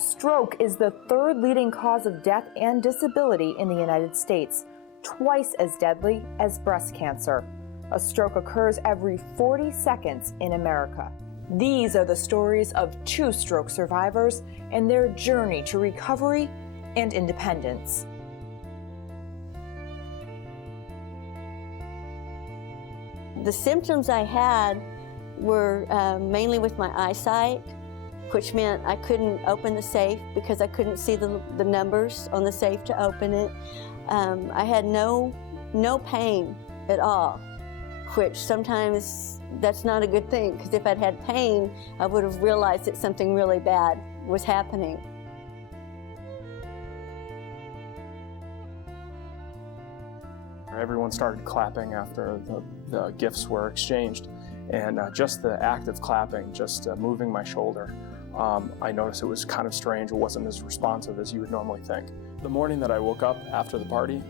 Stroke is the third leading cause of death and disability in the United States, twice as deadly as breast cancer. A stroke occurs every 40 seconds in America. These are the stories of two stroke survivors and their journey to recovery and independence. The symptoms I had were mainly with my eyesight, which meant I couldn't open the safe because I couldn't see the numbers on the safe to open it. I had no pain at all, which sometimes that's not a good thing, because if I'd had pain, I would have realized that something really bad was happening. Everyone started clapping after the gifts were exchanged, and just the act of clapping, just moving my shoulder, I noticed it was kind of strange. It wasn't as responsive as you would normally think. The morning that I woke up after the party,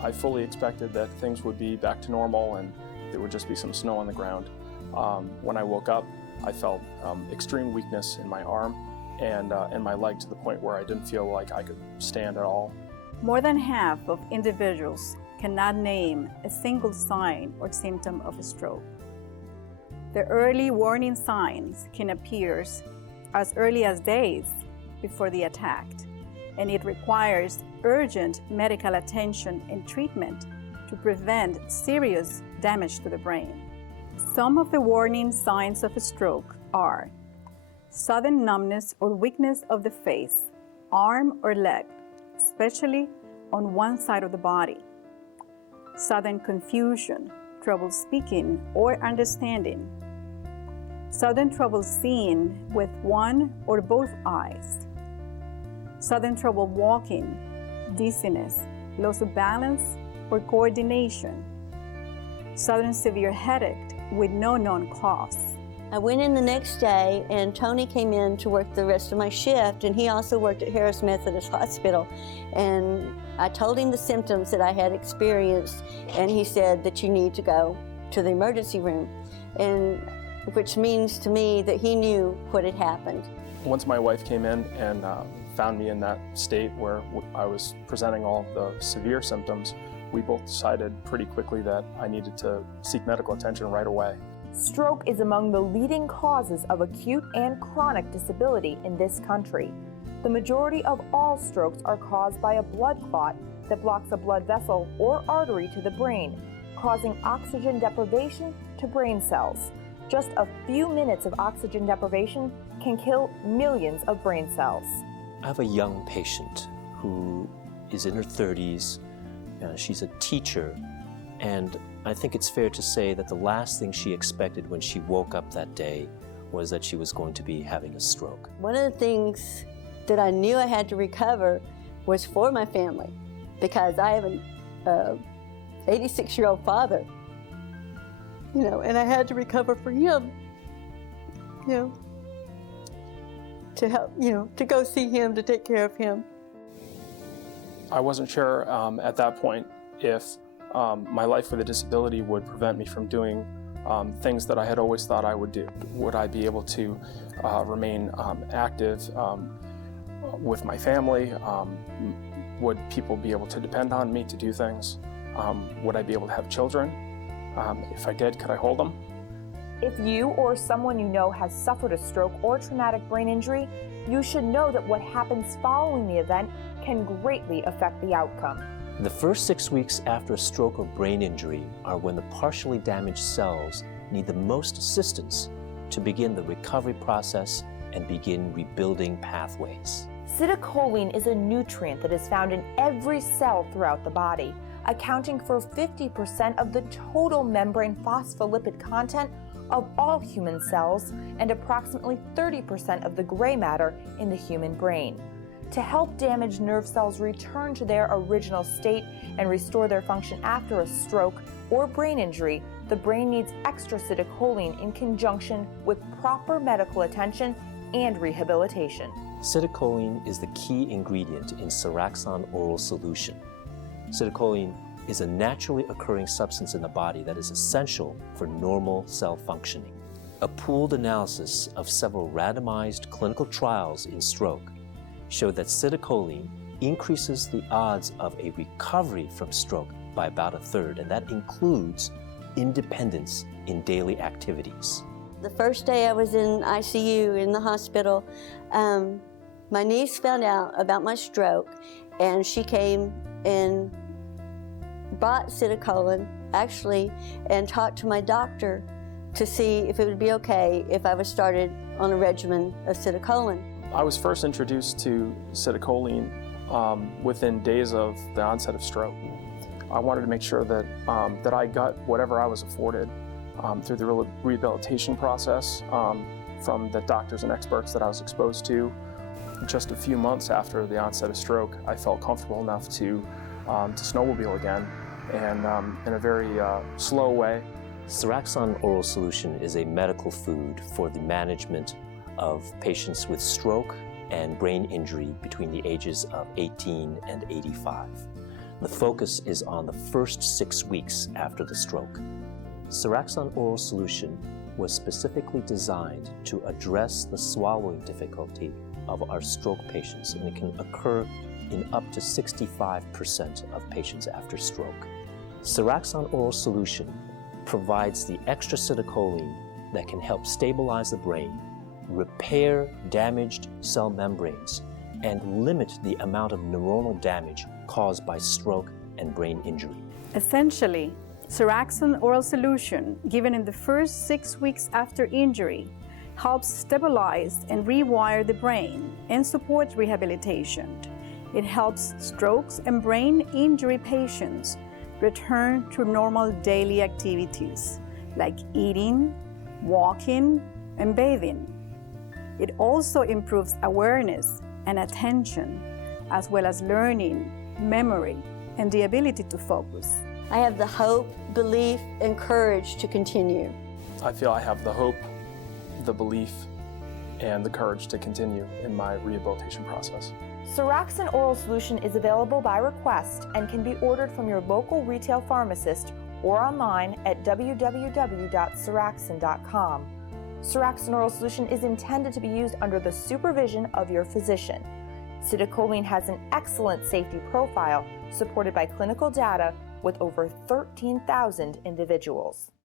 I fully expected that things would be back to normal and there would just be some snow on the ground. When I woke up, I felt extreme weakness in my arm and my leg, to the point where I didn't feel like I could stand at all. More than half of individuals cannot name a single sign or symptom of a stroke. The early warning signs can appear as early as days before the attack, and it requires urgent medical attention and treatment to prevent serious damage to the brain. Some of the warning signs of a stroke are sudden numbness or weakness of the face, arm or leg, especially on one side of the body, sudden confusion, trouble speaking or understanding, sudden trouble seeing with one or both eyes, sudden trouble walking, dizziness, loss of balance or coordination, sudden severe headache with no known cause. I went in the next day, and Tony came in to work the rest of my shift, and he also worked at Harris Methodist Hospital. And I told him the symptoms that I had experienced, and he said that you need to go to the emergency room, and which means to me that he knew what had happened. Once my wife came in and found me in that state where I was presenting all the severe symptoms, we both decided pretty quickly that I needed to seek medical attention right away. Stroke is among the leading causes of acute and chronic disability in this country. The majority of all strokes are caused by a blood clot that blocks a blood vessel or artery to the brain, causing oxygen deprivation to brain cells. Just a few minutes of oxygen deprivation can kill millions of brain cells. I have a young patient who is in her 30s. She's a teacher, and I think it's fair to say that the last thing she expected when she woke up that day was that she was going to be having a stroke. One of the things that I knew I had to recover was for my family, because I have an 86-year-old father, and I had to recover for him, to help, to go see him, to take care of him. I wasn't sure at that point if my life with a disability would prevent me from doing things that I had always thought I would do. Would I be able to remain active with my family? Would people be able to depend on me to do things? Would I be able to have children? If I did, could I hold them? If you or someone you know has suffered a stroke or traumatic brain injury, you should know that what happens following the event can greatly affect the outcome. The first 6 weeks after a stroke or brain injury are when the partially damaged cells need the most assistance to begin the recovery process and begin rebuilding pathways. Acetylcholine is a nutrient that is found in every cell throughout the body, accounting for 50% of the total membrane phospholipid content of all human cells and approximately 30% of the gray matter in the human brain. To help damaged nerve cells return to their original state and restore their function after a stroke or brain injury, the brain needs extra acetylcholine in conjunction with proper medical attention and rehabilitation. Acetylcholine is the key ingredient in CerAxon Oral Solution. Acetylcholine is a naturally occurring substance in the body that is essential for normal cell functioning. A pooled analysis of several randomized clinical trials in stroke showed that citicoline increases the odds of a recovery from stroke by about a third, and that includes independence in daily activities. The first day I was in ICU in the hospital, my niece found out about my stroke, and she came and bought citicoline, actually, and talked to my doctor to see if it would be okay if I was started on a regimen of citicoline. I was first introduced to citicoline within days of the onset of stroke. I wanted to make sure that, that I got whatever I was afforded through the rehabilitation process from the doctors and experts that I was exposed to. Just a few months after the onset of stroke, I felt comfortable enough to snowmobile again, and in a very slow way. CerAxon Oral Solution is a medical food for the management of patients with stroke and brain injury between the ages of 18 and 85. The focus is on the first 6 weeks after the stroke. CerAxon Oral Solution was specifically designed to address the swallowing difficulty of our stroke patients, and it can occur in up to 65% of patients after stroke. CerAxon Oral Solution provides the extra citicoline that can help stabilize the brain, repair damaged cell membranes, and limit the amount of neuronal damage caused by stroke and brain injury. Essentially, CerAxon Oral Solution, given in the first 6 weeks after injury, helps stabilize and rewire the brain and supports rehabilitation. It helps strokes and brain injury patients return to normal daily activities like eating, walking, and bathing. It also improves awareness and attention, as well as learning, memory, and the ability to focus. I have the hope, belief, and courage to continue. I feel I have the hope, the belief, and the courage to continue in my rehabilitation process. CerAxon Oral Solution is available by request and can be ordered from your local retail pharmacist or online at www.ceraxon.com. CerAxon Oral Solution is intended to be used under the supervision of your physician. Citicoline has an excellent safety profile supported by clinical data with over 13,000 individuals.